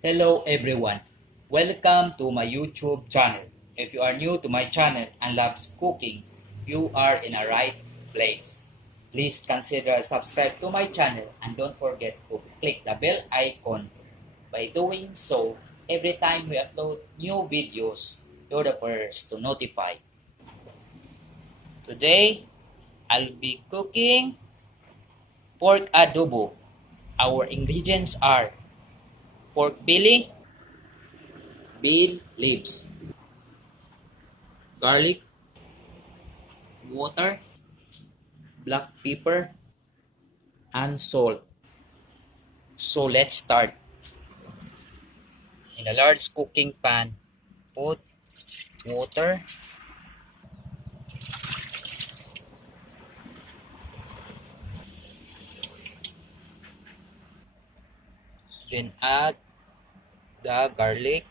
Hello everyone, welcome to my YouTube channel. If you are new to my channel and loves cooking, you are in a right place. Please consider subscribe to my channel and don't forget to click the bell icon. By doing so, every time we upload new videos, you're the first to notify. Today, I'll be cooking pork adobo. Our ingredients are pork belly, bay leaves, garlic, water, black pepper, and salt. So let's start. In a large cooking pan, put water, then add the garlic,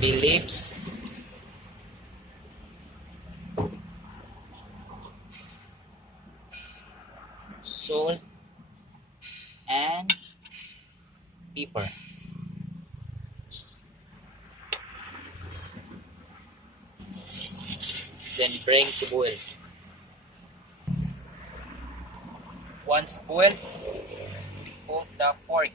bay leaves, salt, and pepper. Then bring to boil. Once boiled, put the pork.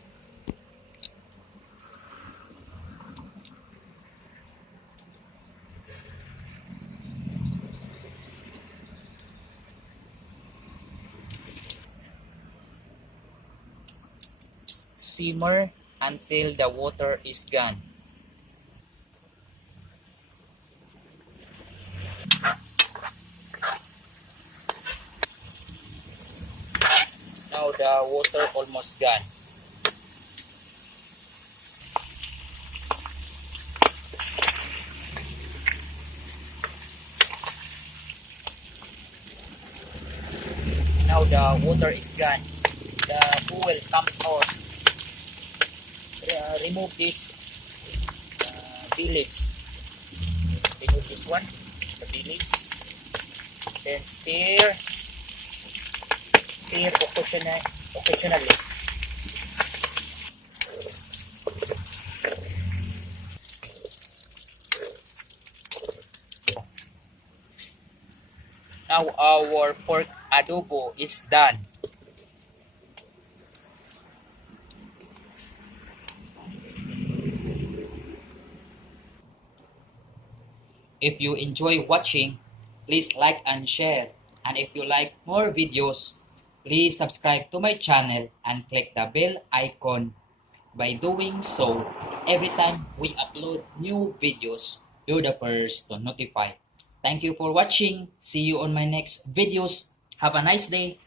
Simmer until the water is gone. Now the water almost gone. Now the water is gone. The oil comes out. Remove this bay leaves. Remove this one, the bay leaves. Then stir occasionally. Now our pork adobo is done. If you enjoy watching, please like and share. And if you like more videos, please subscribe to my channel and click the bell icon. By doing so, every time we upload new videos, you're the first to notify. Thank you for watching. See you on my next videos. Have a nice day.